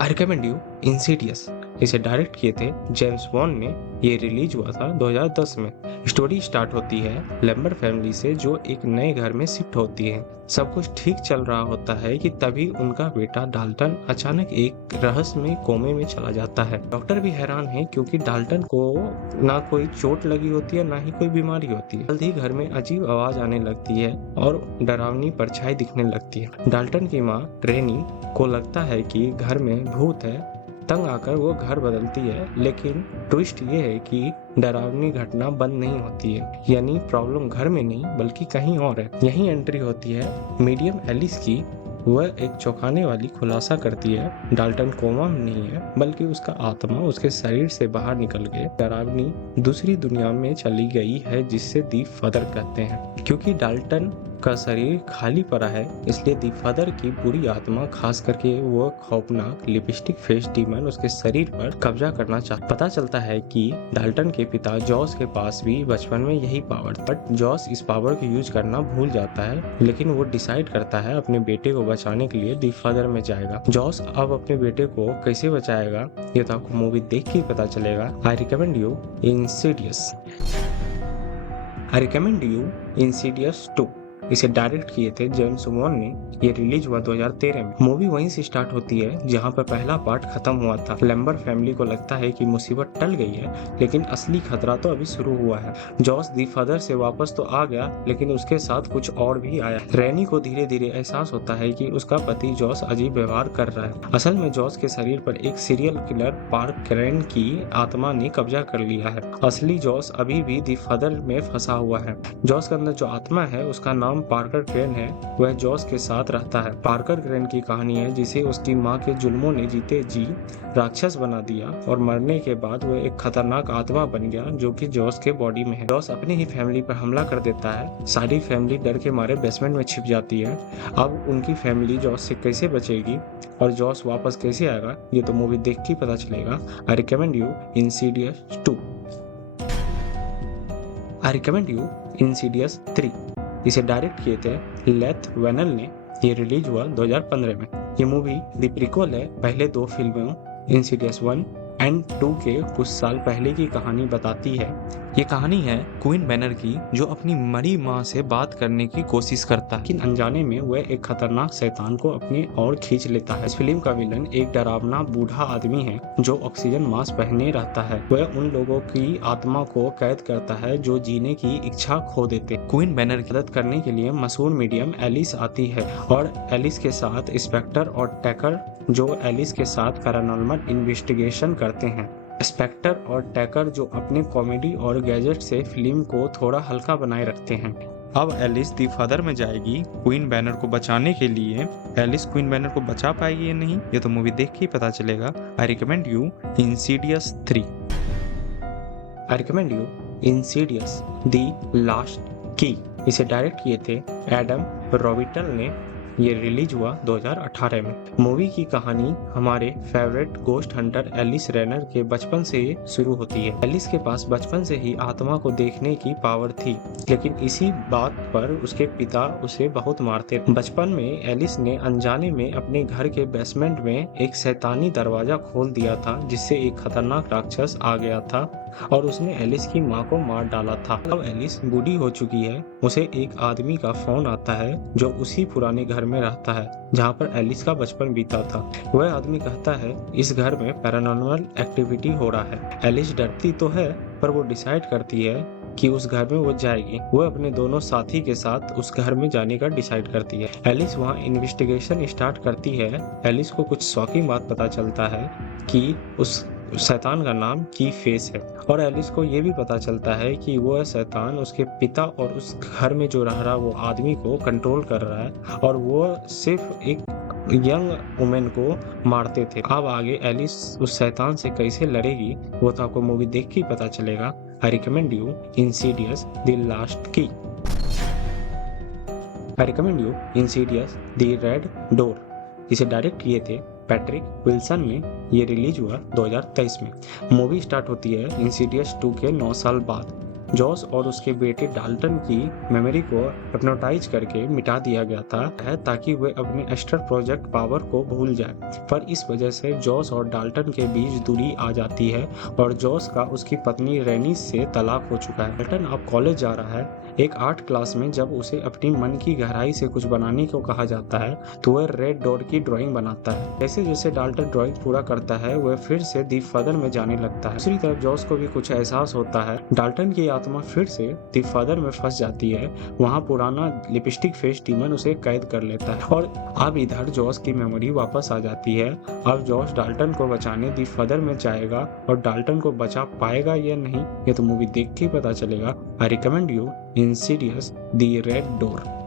I recommend you Insidious. इसे direct किए थे जेम्स वॉन ने। ये रिलीज हुआ था 2010 में। स्टोरी स्टार्ट होती है लैम्बर फैमिली से जो एक नए घर में शिफ्ट होती है। सब कुछ ठीक चल रहा होता है कि तभी उनका बेटा डाल्टन अचानक एक रहस्यमय कोमे में चला जाता है। डॉक्टर भी हैरान है क्योंकि डाल्टन को ना कोई चोट लगी होती है ना ही कोई बीमारी होती है। जल्द ही घर में अजीब आवाज आने लगती है और डरावनी परछाई दिखने लगती है। डाल्टन की माँ रेनी को लगता है कि घर में भूत है। तंग आकर वो घर बदलती है, लेकिन ट्विस्ट ये है कि डरावनी घटना बंद नहीं होती है। यानी प्रॉब्लम घर में नहीं बल्कि कहीं और है। यही एंट्री होती है मीडियम एलिस की। वह एक चौंकाने वाली खुलासा करती है डाल्टन कोमा में नहीं है बल्कि उसका आत्मा उसके शरीर से बाहर निकल के डरावनी दूसरी दुनिया में चली गई है जिससे दी फादर कहते हैं। क्योंकि डाल्टन का शरीर खाली पड़ा है इसलिए दी फादर की बुरी आत्मा, खास करके वो खौफनाक लिपस्टिक फेस डीमन उसके शरीर पर कब्जा करना चाहता। पता चलता है कि डाल्टन के पिता जॉस के पास भी बचपन में यही पावर था, बट जॉस इस पावर को यूज करना भूल जाता है। लेकिन वो डिसाइड करता है अपने बेटे को बचाने के लिए दी फादर में जाएगा। जॉस अब अपने बेटे को कैसे बचाएगा ये तो आपको मूवी देख के ही पता चलेगा। I recommend you Insidious. I recommend you Insidious 2। इसे डायरेक्ट किए थे जेम्स वॉन ने। ये रिलीज हुआ 2013 में। मूवी वहीं से स्टार्ट होती है जहां पर पहला पार्ट खत्म हुआ था। लैम्बर फैमिली को लगता है कि मुसीबत टल गई है, लेकिन असली खतरा तो अभी शुरू हुआ है। जॉस दी फादर से वापस तो आ गया, लेकिन उसके साथ कुछ और भी आया। रैनी को धीरे धीरे एहसास होता है कि उसका पति जॉस अजीब व्यवहार कर रहा है। असल में जॉस के शरीर पर एक सीरियल किलर पार्क कैरेन की आत्मा ने कब्जा कर लिया है। असली जॉस अभी भी दी फादर में फंसा हुआ है। जॉस के अंदर जो आत्मा है उसका नाम पार्कर क्रेन है। वह जॉस के साथ रहता है। पार्कर क्रेन की कहानी है जिसे उसकी माँ के जुल्मों ने जीते जी राक्षस बना दिया और मरने के बाद वह एक खतरनाक आत्मा बन गया जो कि जॉस के बॉडी में है। जॉस अपनी ही फैमिली पर हमला कर देता है। सारी फैमिली डर के मारे बेसमेंट में छिप जाती है। अब उनकी फैमिली जॉस से कैसे बचेगी और जॉस वापस कैसे आएगा ये तो मूवी देख के पता चलेगा। I recommend you Insidious 2। I recommend you Insidious 3। इसे डायरेक्ट किए थे लेथ वेनल ने। ये रिलीज हुआ 2015 में। ये मूवी द प्रीक्वल है पहले दो फिल्मों इंसीडियस 1 एंड 2 के कुछ साल पहले की कहानी बताती है। ये कहानी है क्वीन मैनर की जो अपनी मरी माँ से बात करने की कोशिश करता है, लेकिन अनजाने में वह एक खतरनाक शैतान को अपनी ओर खींच लेता है। इस फिल्म का विलन एक डरावना बूढ़ा आदमी है जो ऑक्सीजन मास्क पहने रहता है। वह उन लोगों की आत्मा को कैद करता है जो जीने की इच्छा खो देते। क्वीन मैनर की मदद करने के लिए मशहूर मीडियम एलिस आती है और एलिस के साथ इंस्पेक्टर और टैकर जो एलिस के साथ पैरानॉर्मल इन्वेस्टिगेशन करते हैं। स्पेक्टर और टैकर जो अपने कॉमेडी और गैजेट से फिल्म को थोड़ा हल्का बनाए रखते हैं। अब एलिस दी फादर में जाएगी क्वीन बैनर को बचाने के लिए। एलिस क्वीन बैनर को बचा पाएगी या नहीं ये तो मूवी देख के ही पता चलेगा। I recommend you Insidious 3। I recommend you Insidious the last की। इसे डायरेक्ट किए थे एडम रॉबिटल ने। ये रिलीज हुआ 2018 में। मूवी की कहानी हमारे फेवरेट गोस्ट हंटर एलिस रेनर के बचपन से शुरू होती है। एलिस के पास बचपन से ही आत्मा को देखने की पावर थी, लेकिन इसी बात पर उसके पिता उसे बहुत मारते थे। बचपन में एलिस ने अनजाने में अपने घर के बेसमेंट में एक शैतानी दरवाजा खोल दिया था जिससे एक खतरनाक राक्षस आ गया था और उसने एलिस की माँ को मार डाला था। अब एलिस बूढ़ी हो चुकी है। उसे एक आदमी का फोन आता है जो उसी पुराने घर में रहता है जहाँ पर एलिस का बचपन बीता था। वह आदमी कहता है इस घर में पैरानॉर्मल एक्टिविटी हो रहा है। एलिस डरती तो है पर वो डिसाइड करती है कि उस घर में वो जाएगी। वो अपने दोनों साथी के साथ उस घर में जाने का डिसाइड करती है। एलिस वहाँ इन्वेस्टिगेशन स्टार्ट करती है। एलिस को कुछ शॉकिंग बात पता चलता है कि उस शैतान का नाम की फेस है और एलिस को ये भी पता चलता है कि वह शैतान उसके पिता और उस घर में जो रह रहा वो आदमी को कंट्रोल कर रहा है और वो सिर्फ एक यंग वुमेन को मारते थे। अब आगे एलिस उस शैतान से कैसे लड़ेगी वो तो आपको मूवी देख के पता चलेगा। I recommend you Insidious the Last Key. I recommend you Insidious the Red Door. इसे डायरेक्ट किए थे पैट्रिक विल्सन ने। ये रिलीज हुआ 2023 में। मूवी स्टार्ट होती है इंसीडियस 2 के 9 साल बाद। जॉस और उसके बेटे डाल्टन की मेमोरी को हिप्नोटाइज करके मिटा दिया गया था ताकि वे अपने एस्टर प्रोजेक्ट पावर को भूल जाए। पर इस वजह से जॉस और डाल्टन के बीच दूरी आ जाती है और जॉस का उसकी पत्नी रेनी से तलाक हो चुका है। डाल्टन अब कॉलेज जा रहा है। एक आर्ट क्लास में जब उसे अपनी मन की गहराई से कुछ बनाने को कहा जाता है तो वह रेड डॉट की ड्राइंग बनाता है। जैसे जैसे डाल्टन ड्राइंग पूरा करता है वह फिर से दी फादर में जाने लगता है। दूसरी तरफ जॉस को भी कुछ एहसास होता है। डाल्टन की आत्मा फिर से दी फादर में फंस जाती है। वहाँ पुराना लिपस्टिक फेस डीमन उसे कैद कर लेता है और अब इधर जॉस की मेमोरी वापस आ जाती है। अब जॉस डाल्टन को बचाने दी फादर में जाएगा और डाल्टन को बचा पाएगा या नहीं ये तो मूवी देख के ही पता चलेगा। I recommend you Insidious the Red door.